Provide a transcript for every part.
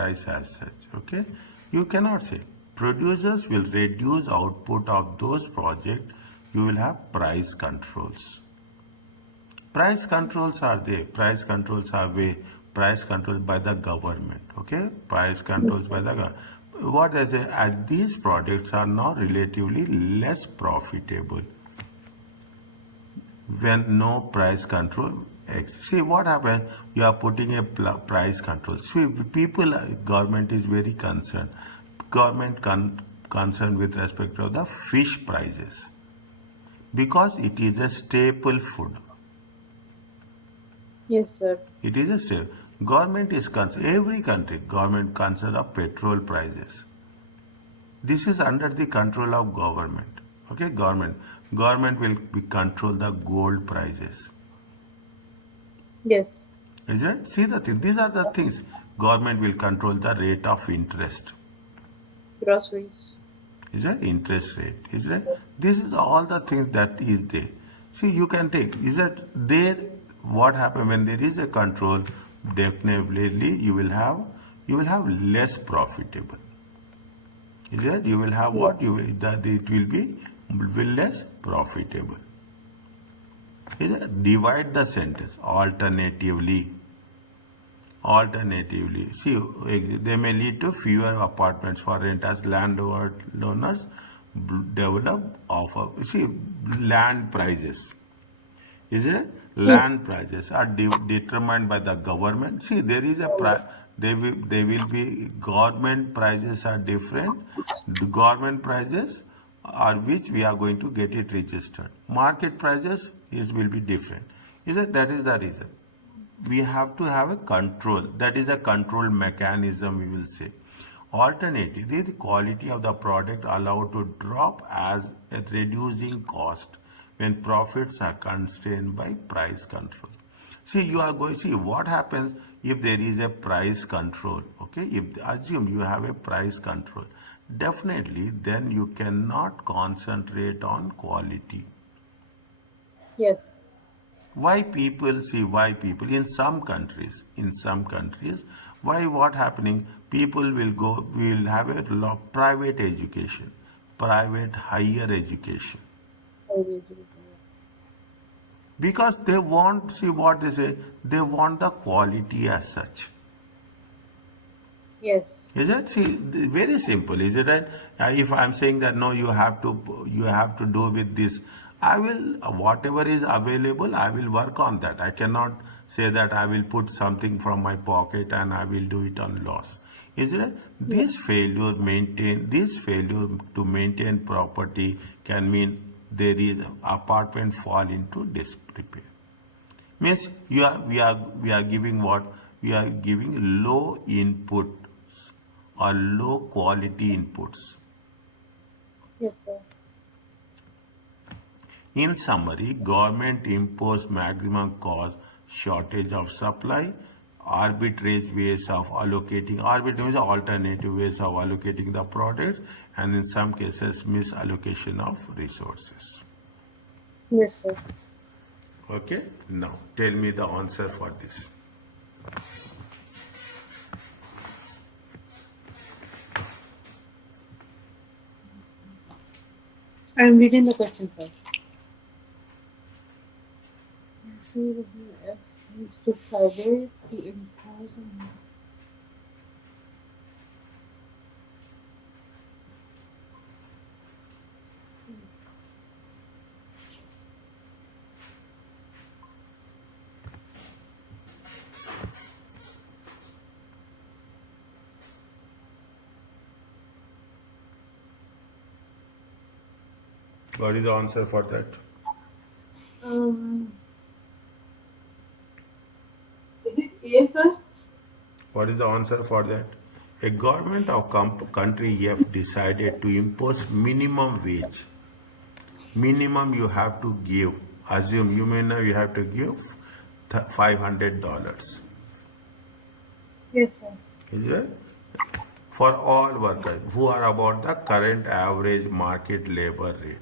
price as such. Okay, you cannot say producers will reduce output of those projects. You will have price controls. Price controls are there. Price controls are way. Price controls by the government. Okay, price controls by the government. What I say? As these products are now relatively less profitable when no price control. See what happens, you are putting a price control. See, people, government is very concerned. Government concerned with respect to the fish prices because it is a staple food. Yes, sir. It is a staple. Government is concerned, every country, government concerned of petrol prices. This is under the control of government. Okay, government will control the gold prices. Yes. Is it? See the thing. These are the things. Government will control the rate of interest. Groceries. Is it? Interest rate. Is it? This is all the things that is there. See, you can take. Is that there? What happens when there is a control? Definitely, you will have less profitable. Is it? You will have what? You will that it will be less profitable. Is it? Divide the sentence alternatively. Alternatively, see, they may lead to fewer apartments for rent as landowners develop offer. See, land prices. Is it? Yes. Land prices are determined by the government. See, there is a price. They will be government prices are different. The government prices are which we are going to get it registered. Market prices will be different. Is it? That is the reason. We have to have a control. That is a control mechanism, we will say. Alternatively, the quality of the product allowed to drop as a reducing cost when profits are constrained by price control. See, you are going to see what happens if there is a price control. Okay, if assume you have a price control, definitely then you cannot concentrate on quality. Yes. Why people, see why people in some countries, why what happening, people will have a private education, private higher education, because they want, see what they say, they want the quality as such. Yes. Is it? See, very simple. Is it right? If I'm saying that no, you have to do with this, I will whatever is available, I will work on that. I cannot say that I will put something from my pocket and I will do it on loss. Is it? Yes. This failure to maintain property can mean there is apartment fall into disrepair. Means we are giving what? We are giving low input or low quality inputs. Yes, sir. In summary, government imposed maximum cost, shortage of supply, arbitrage ways of allocating, arbitrage alternative ways of allocating the products, and in some cases misallocation of resources. Yes, sir. Okay, now tell me the answer for this. I am reading the question, sir. WWF has decided to impose a What is the answer for that? Is it A, sir? What is the answer for that? A government of country F decided to impose minimum wage. Minimum you have to give. Assume you may know you have to give $500. Yes, sir. Is it? For all workers who are about the current average market labor rate.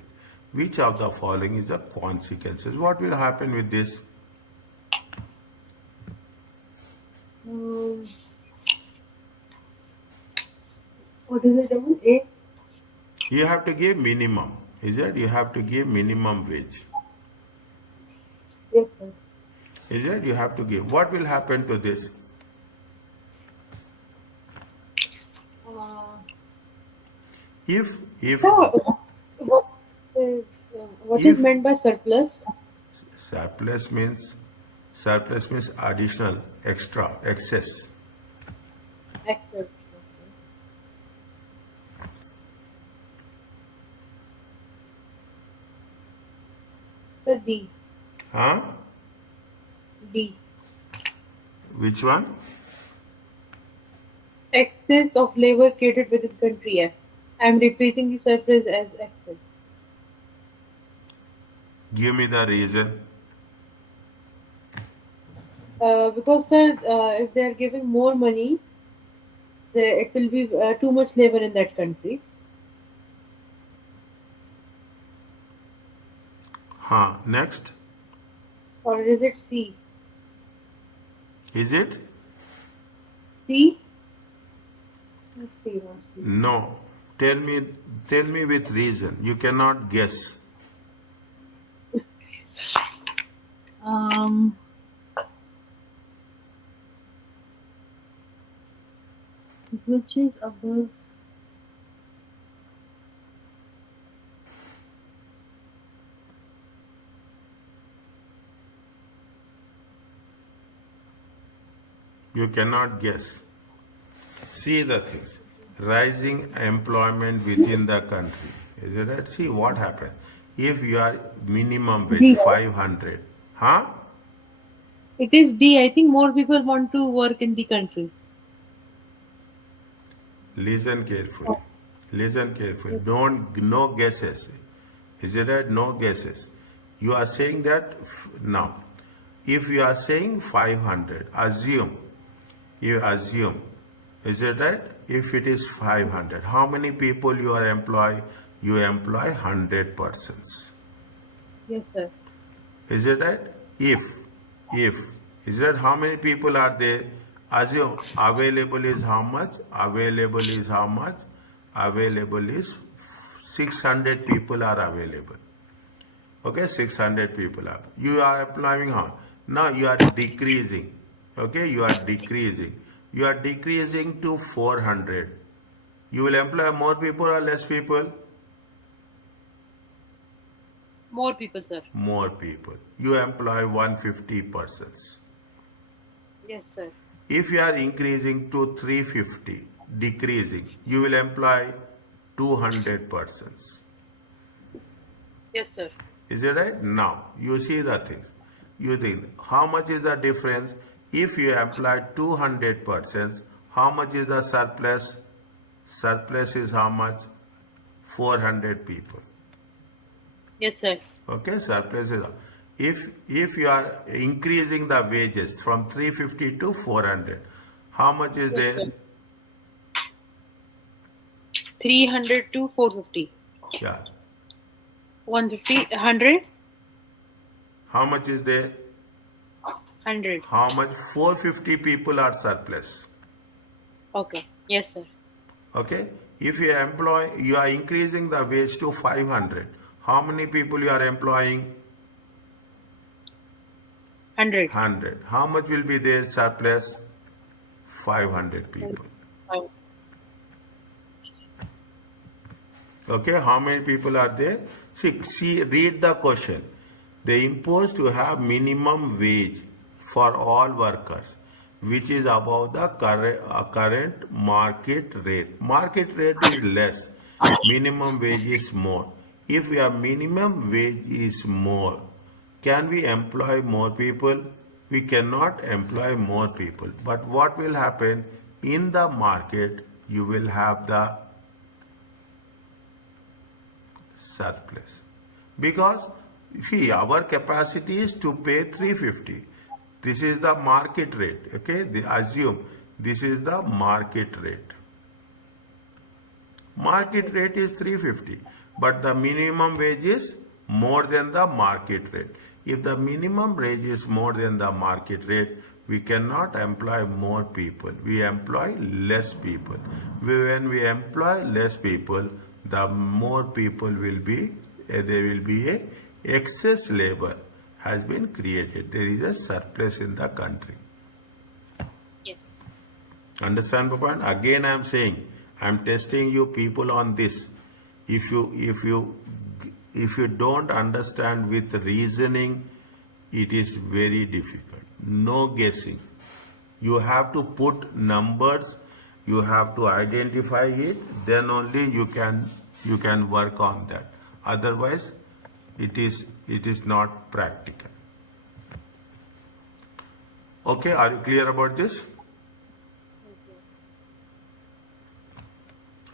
Which of the following is the consequences? What will happen with this? What is it double? A? You have to give minimum. Is it? You have to give minimum wage. Yes, sir. Is it? You have to give. What will happen to this? Uh, If so, what what is if meant by surplus? surplus means surplus means additional, extra, excess. Excess. Okay. The D. Huh? D. Which one? Excess of labor created within country F. I am replacing the surplus as excess. Give me the reason. Because sir, if they are giving more money, it will be too much labor in that country. Huh? Next. Or is it C? Is it? C? Let's see, not C. No. Tell me with reason. You cannot guess. Um, which is above? You cannot guess. See the things. Rising employment within the country. Is it right? See what happened. If you are minimum wage D. 500, huh? It is D. I think more people want to work in the country. Listen carefully. Listen carefully. Yes. Don't no guesses. Is it right? No guesses. You are saying that now. If you are saying 500, assume. You assume. Is it right? If it is 500, how many people you are employ? You employ 100 persons. Yes, sir. Is it right? If, is that how many people are there? Assume available is how much? Available is how much? Available is 600 people are available. Okay, 600 people are. You are applying how? Now you are decreasing. Okay, you are decreasing. You are decreasing to 400. You will employ more people or less people? More people, sir. More people. You employ 150 persons. Yes, sir. If you are increasing to 350, decreasing, you will employ 200 persons. Yes, sir. Is it right? Now, you see the things. You think, how much is the difference? If you employ 200 persons, how much is the surplus? Surplus is how much? 400 people. Yes, sir. Okay, surplus is if you are increasing the wages from 350 to 400, how much is Yes, there? sir. 300 to 450. Yeah. 150, 100, How much is there? 100. How much? 450 people are surplus. Okay. Yes, sir. Okay. If you employ, you are increasing the wage to 500. How many people you are employing? 100. 100. How much will be there surplus? 500 people. Okay, how many people are there? See, read the question. They impose to have minimum wage for all workers, which is above the current market rate. Market rate is less. Minimum wage is more. If your minimum wage is more, can we employ more people? We cannot employ more people. But what will happen in the market? You will have the surplus, because see our capacity is to pay 350. This is the market rate. Okay, assume this is the market rate. Market rate is 350, but the minimum wage is more than the market rate. If the minimum wage is more than the market rate, We cannot employ more people. We employ less people. When we employ less people, the more people will be, there will be a excess labor has been created. There is a surplus in the country. Yes. Understand the point? Again, I am saying, I am testing you people on this. If you don't understand with reasoning, it is very difficult. No guessing. You have to put numbers. You have to identify it. Then only you can work on that. Otherwise, it is not practical. Okay, are you clear about this?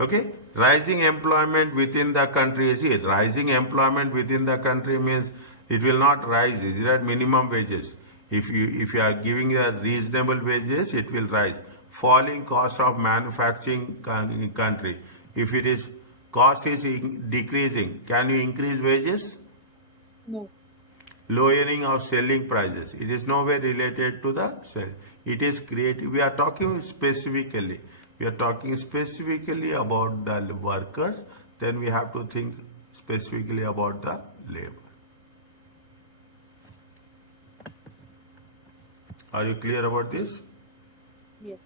Okay, rising employment within the country. See, rising employment within the country means it will not rise. Is that minimum wages? If you are giving a reasonable wages, it will rise. Falling cost of manufacturing country. If it is cost is decreasing, can you increase wages? No. Lowering of selling prices. It is nowhere related to the sell. It is creative. We are talking specifically. We are talking specifically about the workers. Then we have to think specifically about the labor. Are you clear about this? Yes.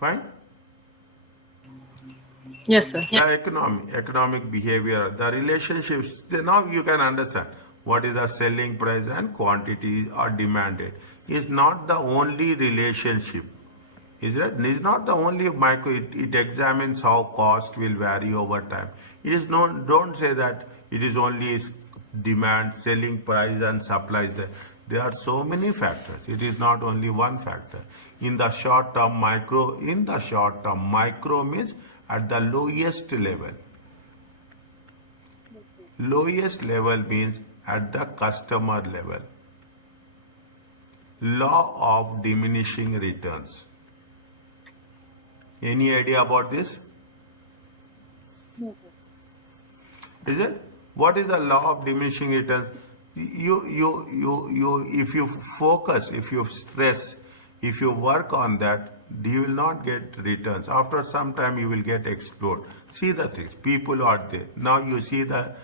Fine. Yes, sir. The economic behavior, the relationships. Now you can understand what is the selling price and quantities are demanded. Is not the only relationship. Is it? It's not the only micro. It examines how cost will vary over time. It is not. Don't say that it is only demand, selling price, and supply. There are so many factors. It is not only one factor. In the short term, micro. In the short term, micro means at the lowest level. Lowest level means at the customer level. Law of diminishing returns. Any idea about this? No. Is it? What is the law of diminishing returns? If you focus, if you stress, if you work on that, you will not get returns. After some time, you will get explode. See the things. People are there. Now you see the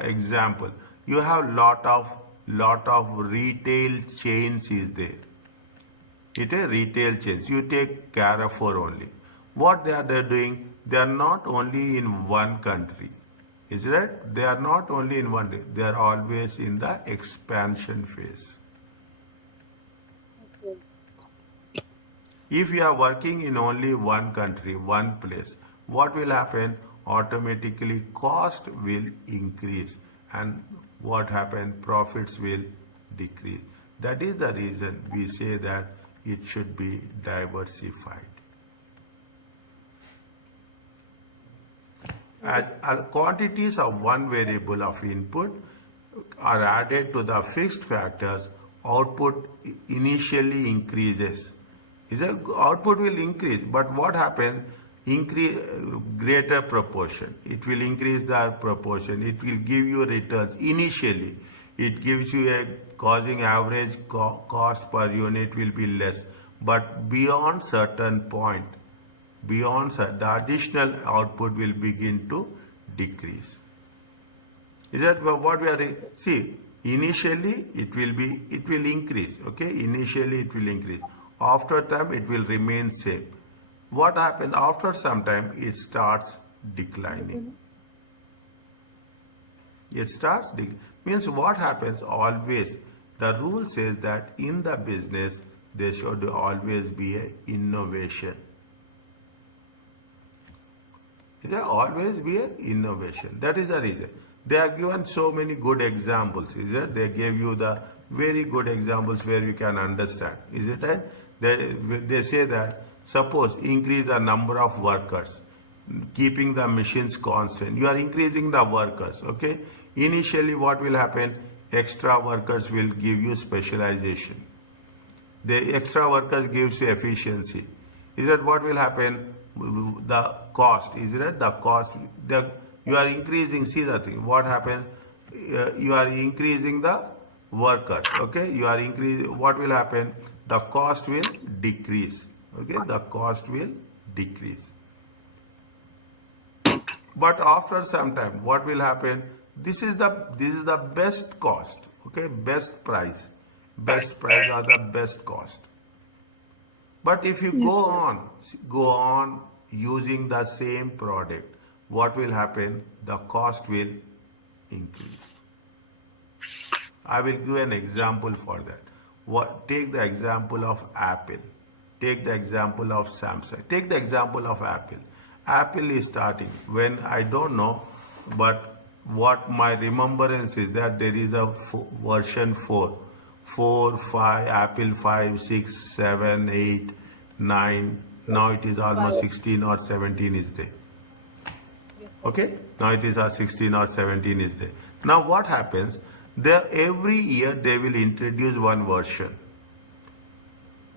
example. You have lot of retail chains is there. It is retail chains. You take Carrefour only. What they are doing? They are not only in one country. Is it? They are not only in one. They are always in the expansion phase. Okay. If you are working in only one country, one place, what will happen? Automatically cost will increase, and what happens? Profits will decrease. That is the reason we say that it should be diversified. As quantities of one variable of input are added to the fixed factors, output initially increases. Output will increase, but what happens? Increase greater proportion. It will increase the proportion. It will give you returns initially. It gives you a causing average cost per unit will be less, but beyond certain point, the additional output will begin to decrease. Is that what we are? See, initially it will increase. Okay, initially it will increase. After time it will remain same. What happens after some time? It starts declining. It starts means what happens always. The rule says that in the business there should always be a innovation. There always be a innovation. That is the reason. They have given so many good examples. Is it? They gave you the very good examples where you can understand. Is it right? They say that suppose increase the number of workers, keeping the machines constant. You are increasing the workers. Okay. Initially, what will happen? Extra workers will give you specialization. The extra workers gives you efficiency. Is that what will happen? The cost. Is it the cost? You are increasing. See the thing. What happens? You are increasing the workers. Okay, you are increase. What will happen? The cost will decrease. Okay, the cost will decrease. But after some time, what will happen? This is the best cost. Okay, best price. Best price are the best cost. But if you Yes, sir. go on using the same product, what will happen? The cost will increase. I will give an example for that. Take the example of Apple. Take the example of Samsung. Take the example of Apple. Apple is starting when I don't know, but what my remembrance is that there is a version 4, 4, 5, Apple 5, 6, 7, 8, 9. Now it is almost Five. 16 or 17 is there. Yes, sir. Okay, now it is 16 or 17 is there. Now what happens? There every year they will introduce one version.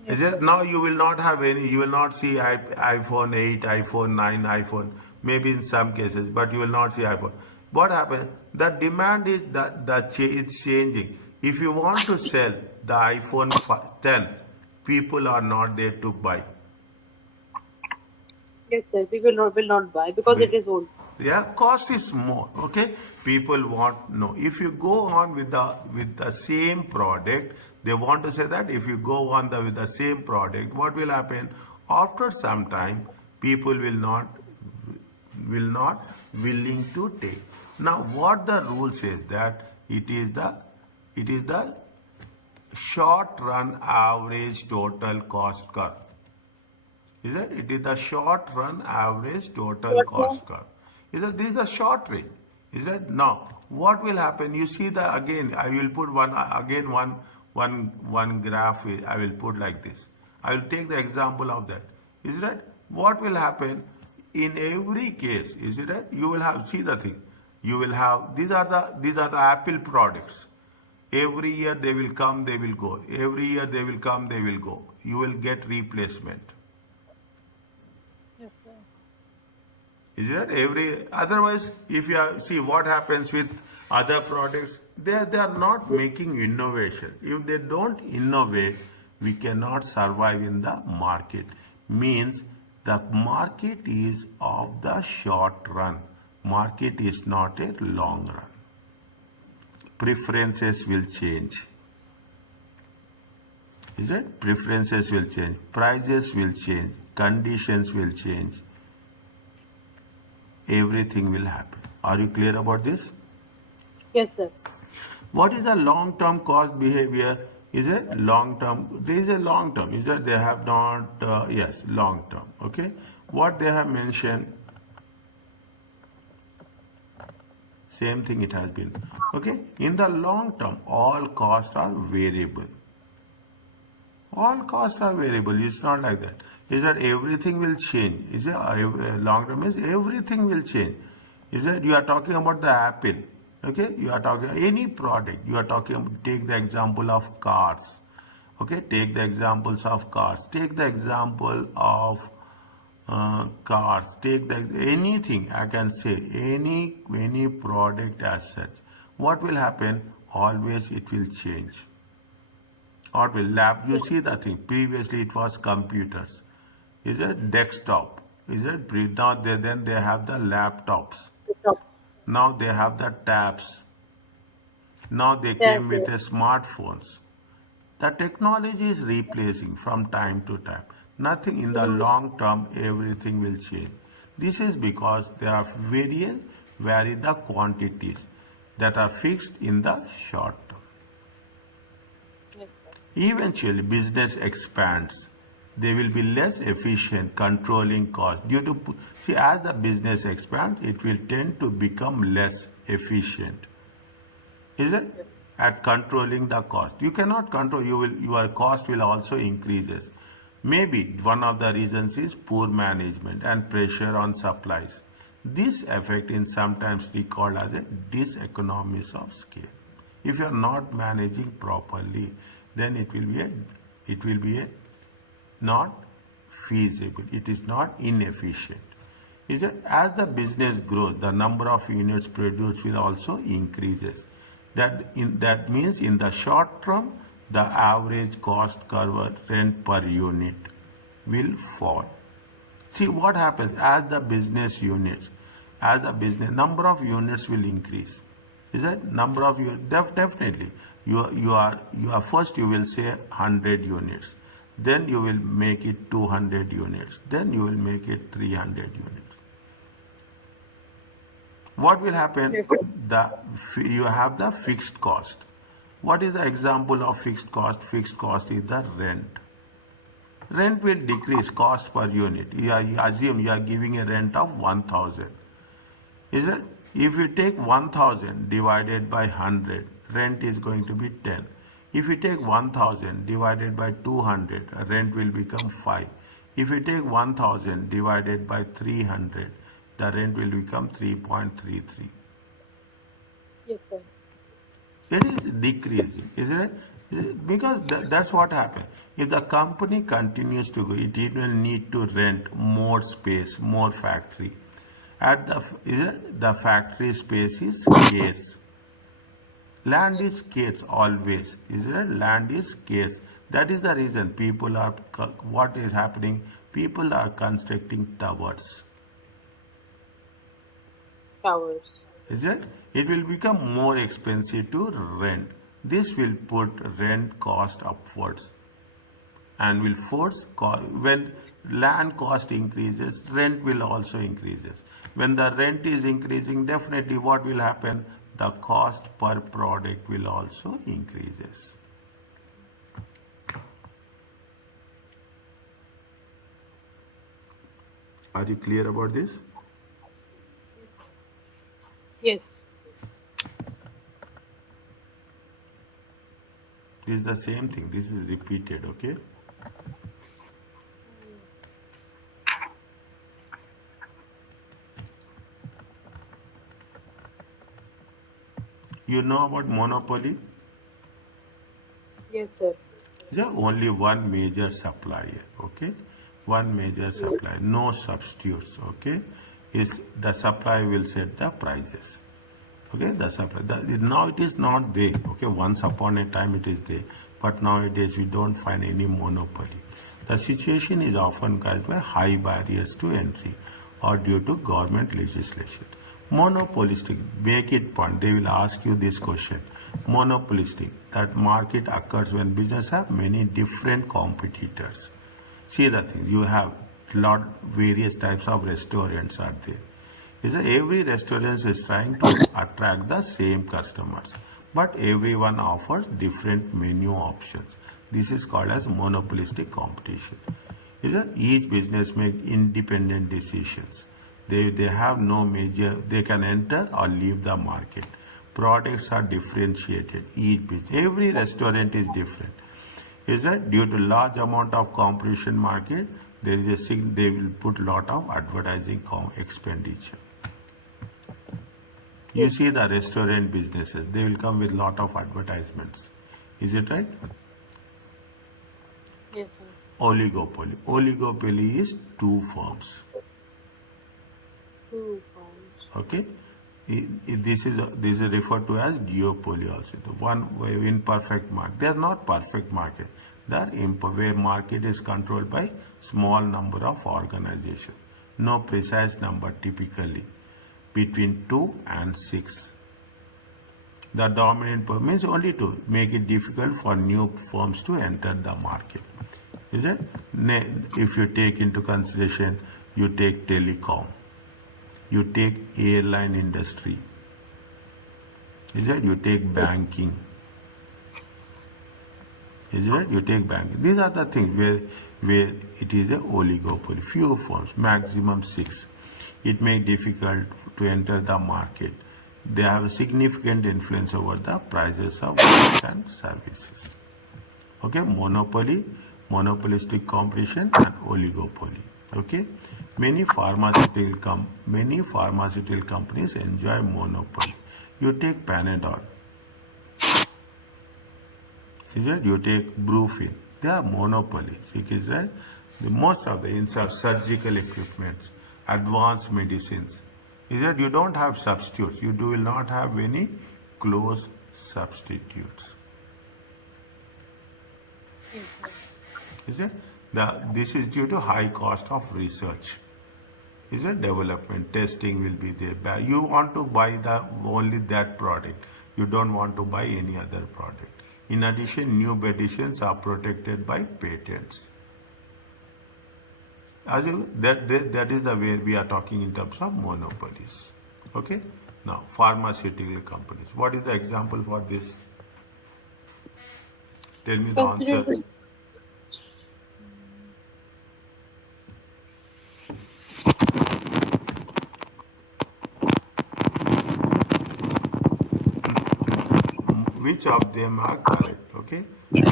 Yes, Is it? sir. Now you will not have any, you will not see iPhone 8, iPhone 9, iPhone, maybe in some cases, but you will not see iPhone. What happens? The demand is it's changing. If you want to sell the iPhone 10, people are not there to buy. Yes, sir. People will not buy because it is old. Yeah, cost is more. Okay, people want no. If you go on with the same product, they want to say that if you go on with the same product, what will happen? After some time, people will not willing to take. Now, what the rule says that it is the short run average total cost curve. Is it? It is the short run average total What, sir? cost curve. Is it? This is the short range. Is it? Now, what will happen? You see the again. I will put one graph. I will put like this. I will take the example of that. Is it? What will happen in every case? Is it? You will have see the thing. You will have these are the Apple products. Every year they will come, they will go. Every year they will come, they will go. You will get replacement. Yes, sir. Is it every otherwise if you see what happens with other products, they are not making innovation. If they don't innovate, we cannot survive in the market. Means the market is of the short run. Market is not a long run. Preferences will change. Is it? Preferences will change. Prices will change. Conditions will change. Everything will happen. Are you clear about this? Yes, sir. What is the long-term cost behavior? Is it long-term? There is a long-term. Is that they have not? Yes, long-term. Okay. What they have mentioned, same thing it has been. Okay. In the long term, all costs are variable. All costs are variable. It's not like that. Is that everything will change? Is it long term is everything will change? Is that you are talking about the Apple? Okay, you are talking any product. You are talking. Take the example of cars. Okay, take the examples of cars. Take the example of cars. Take the anything. I can say any product as such. What will happen? Always it will change. Or will lab you see the thing previously it was computers, is it desktop, is it now then they have the laptops, Stop. now they have the tabs, now they Yes, came with sir. the smartphones. The technology is replacing from time to time. Nothing in the long term, everything will change. This is because there are vary the quantities that are fixed in the short term. Yes, sir. Eventually, business expands. They will be less efficient controlling costs. See, as the business expands, it will tend to become less efficient. Is it? Yes. At controlling the cost. You cannot control, your cost will also increases. Maybe one of the reasons is poor management and pressure on supplies. This effect is sometimes called as a diseconomies of scale. If you are not managing properly, then it will be a not feasible. It is not inefficient. Is it? As the business grows, the number of units produced will also increases. That means in the short term, the average cost curve rent per unit will fall. See what happens as the business number of units will increase. Is that number of units? Definitely. You are first you will say 100 units, then you will make it 200 units, then you will make it 300 units. What will happen? Yes. The you have the fixed cost. What is the example of fixed cost? Fixed cost is the rent. Rent will decrease cost per unit. Assume you are giving a rent of 1000. Is it? If you take 1000 divided by 100, rent is going to be 10. If you take 1000 divided by 200, rent will become 5. If you take 1000 divided by 300, the rent will become 3.33. Yes, sir. It is decreasing, isn't it? Because that's what happens. If the company continues to go, it will need to rent more space, more factory. The factory space is scarce. Land is Yes. scarce always, isn't it? Land is scarce. That is the reason what is happening? People are constructing towers. Towers. Is it? It will become more expensive to rent. This will put rent cost upwards and will when land cost increases, rent will also increases. When the rent is increasing, definitely what will happen? The cost per product will also increases. Are you clear about this? Yes. This is the same thing. This is repeated, okay? You know about monopoly? Yes, sir. There is only one major supplier, okay? One major supplier, no substitutes, okay? Is the supplier will set the prices, okay? The supply. Now it is not there, okay? Once upon a time it is there, but nowadays we don't find any monopoly. The situation is often caused by high barriers to entry or due to government legislation. Monopolistic, make it point. They will ask you this question. Monopolistic, that market occurs when business have many different competitors. See the thing, you have lot various types of restaurants are there. Is that every restaurant is trying to attract the same customers, but everyone offers different menu options. This is called as monopolistic competition. Is that each business make independent decisions. They have no major, they can enter or leave the market. Products are differentiated. Every restaurant is different. Is that due to large amount of competition market, they will put lot of advertising expenditure. You Yes. see the restaurant businesses, they will come with lot of advertisements. Is it right? Yes, sir. Oligopoly. Oligopoly is two firms. 2 pounds. Okay. This is referred to as duopoly also. The one imperfect market. They are not perfect market. They are where market is controlled by small number of organizations. No precise number typically between 2 and 6. The dominant firm means only to make it difficult for new firms to enter the market. Is it? If you take into consideration, you take telecom, you take airline industry, is it? You take Yes. banking, is it? You take banking. These are the things where it is a oligopoly. Few firms, maximum 6. It may be difficult to enter the market. They have a significant influence over the prices of goods and services. Okay, monopolistic competition and oligopoly. Okay, many pharmaceutical companies enjoy monopoly. You take Panadol, is it? You take Brufen. They are monopolies. It is that the most of the surgical equipments, advanced medicines, is that you don't have substitutes. You will not have any closed substitutes. Yes, sir. Is it? This is due to high cost of research. Is it? Development, testing will be there. You want to buy the only that product. You don't want to buy any other product. In addition, new medicines are protected by patents. That is the way we are talking in terms of monopolies. Okay. Now, pharmaceutical companies. What is the example for this? Tell me the Consider answer. the Which of them are correct? Okay.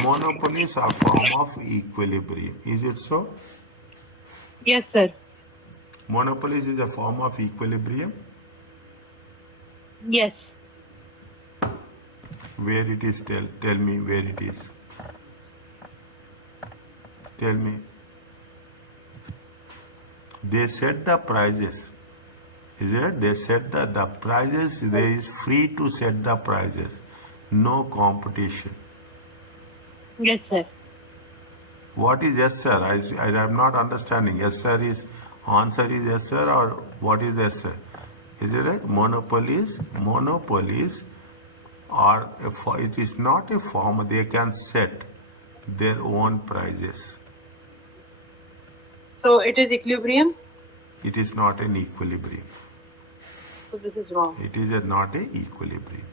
Monopolies are form of equilibrium. Is it so? yes, sir. Monopolies is a form of equilibrium. Yes. Where it is? Tell me where it is. Tell me. They set the prices. Is it? They set the prices. They is free to set the prices. No competition. Yes, sir. What is yes sir? I am not understanding. Yes sir is answer is yes sir or what is yes sir? Is it right? Monopolies are it is not a form. They can set their own prices. So it is equilibrium. It is not an equilibrium. So this is wrong. It is not a equilibrium.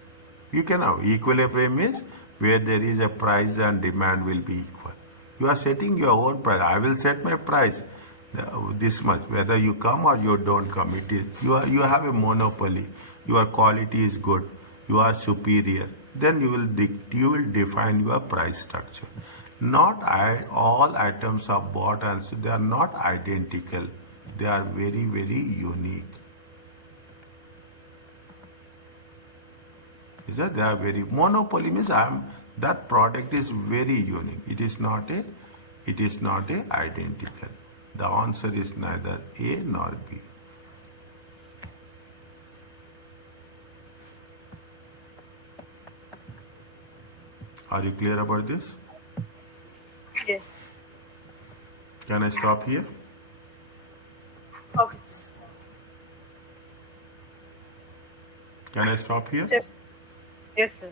You can have equilibrium is where there is a price and demand will be equal. You are setting your own price. I will set my price this much. Whether you come or you don't come, it is you have a monopoly. Your quality is good. You are superior. Then you will define your price structure. Not all items are bought and so they are not identical. They are very unique. Is that they are very monopoly means that product is very unique. It is not a identical. The answer is neither A nor B. Are you clear about this? Yes. Can I stop here? Okay. Can I stop here? Yes, yes, sir.